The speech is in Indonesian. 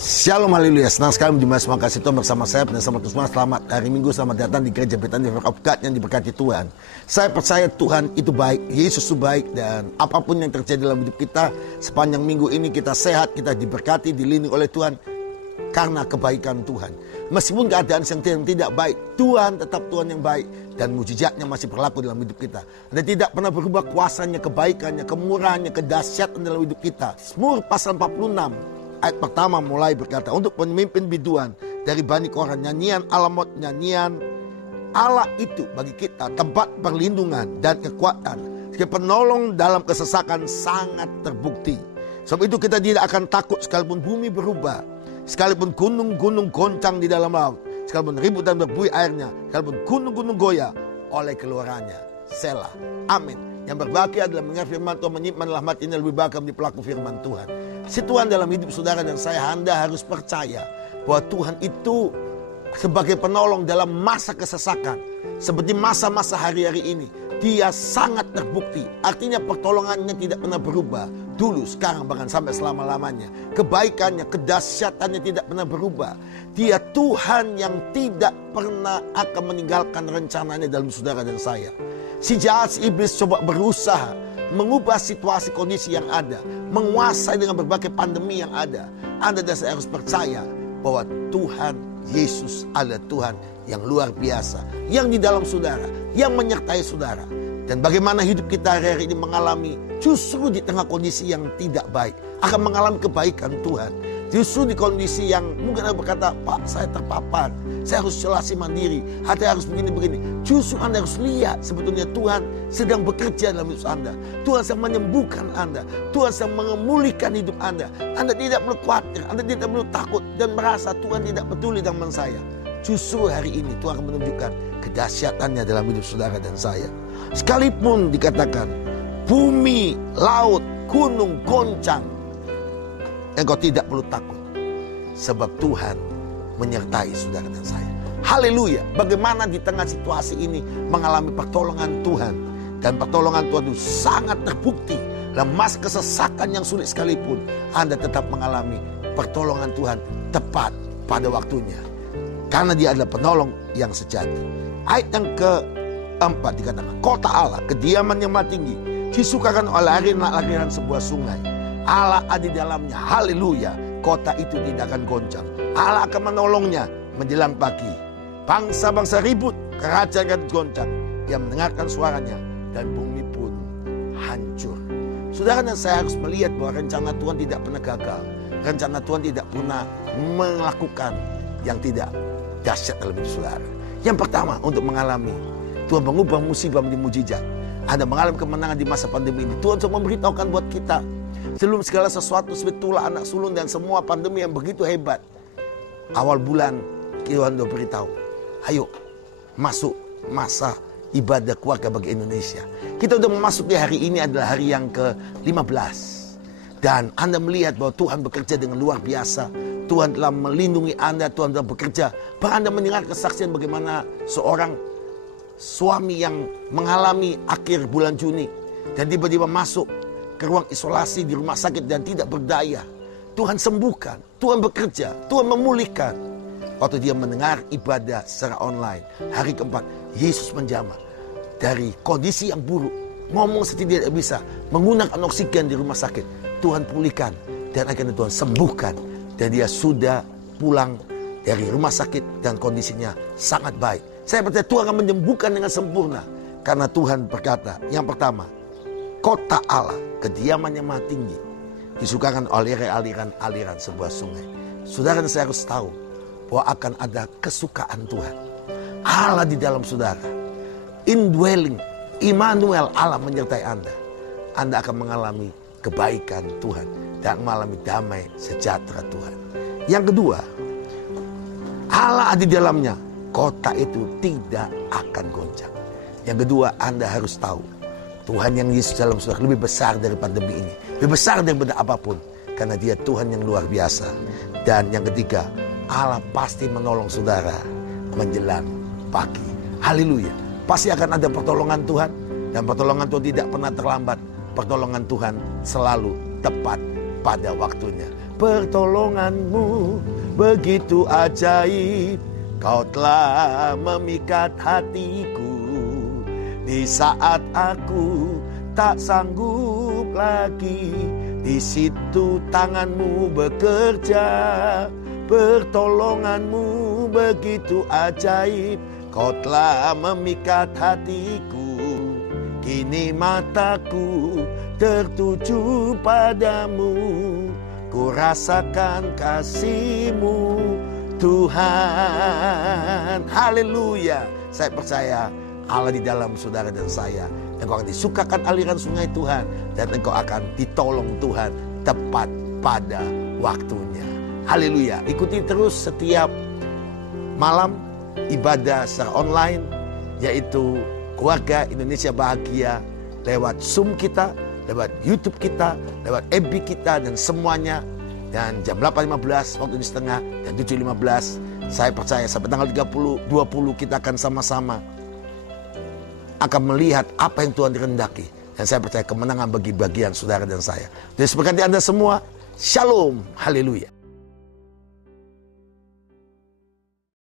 Shalom, haleluya. Senang sekali menjumpai semua kasih Tuhan bersama saya. Dan selamat semua, selamat hari Minggu, selamat datang di Gereja Betani Verkokat yang diberkati Tuhan. Saya percaya Tuhan itu baik, Yesus itu baik, dan apapun yang terjadi dalam hidup kita sepanjang minggu ini, kita sehat, kita diberkati, dilindungi oleh Tuhan karena kebaikan Tuhan. Meskipun keadaan yang tidak baik, Tuhan tetap Tuhan yang baik, dan mujizatnya masih berlaku dalam hidup kita. Dan tidak pernah berubah kuasanya, kebaikannya, kemurahannya, kedahsyatan dalam hidup kita. Mazmur pasal 46 ayat pertama mulai berkata, untuk pemimpin biduan dari Bani Korah, nyanyian Alamot, nyanyian Allah itu bagi kita tempat perlindungan dan kekuatan, sebagai penolong dalam kesesakan sangat terbukti. Sebab itu kita tidak akan takut sekalipun bumi berubah, sekalipun gunung-gunung goncang di dalam laut, sekalipun ribut dan berbuih airnya, sekalipun gunung-gunung goyah oleh keluarannya. Selah. Amin. Yang berbahagia adalah mendengar firman Tuhan, menyimpan dalam hatinya, lebih bahagia menjadi pelaku firman Tuhan. Situan dalam hidup saudara dan saya, Anda harus percaya bahwa Tuhan itu sebagai penolong dalam masa kesesakan. Seperti masa-masa hari-hari ini, Dia sangat terbukti. Artinya pertolongannya tidak pernah berubah. Dulu, sekarang, bahkan sampai selama-lamanya. Kebaikannya, kedahsyatannya tidak pernah berubah. Dia Tuhan yang tidak pernah akan meninggalkan rencananya dalam saudara dan saya. Si jahat, si iblis coba berusaha mengubah situasi kondisi yang ada, menguasai dengan berbagai pandemi yang ada. Anda dan saya harus percaya bahwa Tuhan Yesus adalah Tuhan yang luar biasa, yang di dalam saudara, yang menyertai saudara. Dan bagaimana hidup kita hari-hari ini mengalami justru di tengah kondisi yang tidak baik, akan mengalami kebaikan Tuhan. Justru di kondisi yang mungkin Anda berkata, Pak, saya terpapar, saya harus isolasi mandiri, hati harus begini-begini. Justru Anda harus lihat sebetulnya Tuhan sedang bekerja dalam hidup Anda. Tuhan sedang menyembuhkan Anda, Tuhan sedang memulihkan hidup Anda. Anda tidak perlu khawatir, Anda tidak perlu takut dan merasa Tuhan tidak peduli dengan saya. Justru hari ini Tuhan akan menunjukkan kedahsyatannya dalam hidup saudara dan saya. Sekalipun dikatakan bumi, laut, gunung goncang, engkau tidak perlu takut, sebab Tuhan menyertai saudara dan saya. Haleluya. Bagaimana di tengah situasi ini mengalami pertolongan Tuhan, dan pertolongan Tuhan itu sangat terbukti. Dalam masa kesesakan yang sulit sekalipun, Anda tetap mengalami pertolongan Tuhan tepat pada waktunya, karena Dia adalah penolong yang sejati. Ayat yang keempat dikatakan, kota Allah, kediaman yang maha tinggi, disukakan oleh aliran sebuah sungai. Allah ada di dalamnya. Haleluya. Kota itu tidak akan goncang. Allah akan menolongnya menjelang pagi. Bangsa-bangsa ribut, kerajaan akan goncang. Dia mendengarkan suaranya dan bumi pun hancur. Saudara dan saya harus melihat bahwa rencana Tuhan tidak pernah gagal. Rencana Tuhan tidak pernah melakukan yang tidak dahsyat dalam hidup saudara. Yang pertama, untuk mengalami Tuhan mengubah musibah menjadi mujizat. Anda mengalami kemenangan di masa pandemi ini. Tuhan sudah memberitahukan buat kita, sebelum segala sesuatu, sebetulnya anak sulung dan semua pandemi yang begitu hebat. Awal bulan Tuhan sudah beritahu, ayo masuk masa ibadah keluarga bagi Indonesia. Kita sudah memasuki hari ini adalah hari yang ke-15. Dan Anda melihat bahwa Tuhan bekerja dengan luar biasa. Tuhan telah melindungi Anda, Tuhan telah bekerja. Bahkan Anda mendengar kesaksian bagaimana seorang suami yang mengalami akhir bulan Juni dan tiba-tiba masuk ke ruang isolasi di rumah sakit dan tidak berdaya. Tuhan sembuhkan, Tuhan bekerja, Tuhan memulihkan. Waktu dia mendengar ibadah secara online, hari keempat, Yesus menjamah dari kondisi yang buruk, ngomong seperti tidak bisa, menggunakan oksigen di rumah sakit. Tuhan pulihkan dan akhirnya Tuhan sembuhkan. Dan dia sudah pulang dari rumah sakit dan kondisinya sangat baik. Saya percaya Tuhan akan menyembuhkan dengan sempurna. Karena Tuhan berkata, yang pertama, kota Allah, kediaman yang maha tinggi, disukakan oleh aliran sebuah sungai. Saudara dan saya harus tahu bahwa akan ada kesukaan Tuhan. Allah di dalam saudara. Indwelling, Immanuel, Allah menyertai Anda. Anda akan mengalami kebaikan Tuhan dan mengalami damai sejahtera Tuhan. Yang kedua, Allah ada di dalamnya. Kota itu tidak akan goncang. Yang kedua, Anda harus tahu Tuhan yang Yesus dalam saudara lebih besar dari pandemi ini, lebih besar daripada apapun, karena Dia Tuhan yang luar biasa. Dan yang ketiga, Allah pasti menolong saudara menjelang pagi. Haleluya. Pasti akan ada pertolongan Tuhan, dan pertolongan Tuhan tidak pernah terlambat. Pertolongan Tuhan selalu tepat pada waktunya. pertolonganmu begitu ajaib. Kau telah memikat hatiku di saat aku tak sanggup lagi. Di situ tanganmu bekerja, pertolonganmu begitu ajaib. Kau telah memikat hatiku, kini mataku tertuju padamu. Ku rasakan kasih-Mu Tuhan. Haleluya. Saya percaya Allah di dalam saudara dan saya. Engkau akan disukakan aliran sungai Tuhan. Dan engkau akan ditolong Tuhan tepat pada waktunya. Haleluya. Ikuti terus setiap malam ibadah secara online. Yaitu Keluarga Indonesia Bahagia. Lewat Zoom kita, lewat YouTube kita, lewat FB kita dan semuanya. Dan jam 8.15 waktu di setengah dan 7.15. Saya percaya sampai tanggal 20 kita akan sama-sama akan melihat apa yang Tuhan kehendaki. Dan saya percaya kemenangan bagi bagian saudara dan saya. Jadi seperti Anda semua, Shalom, haleluya.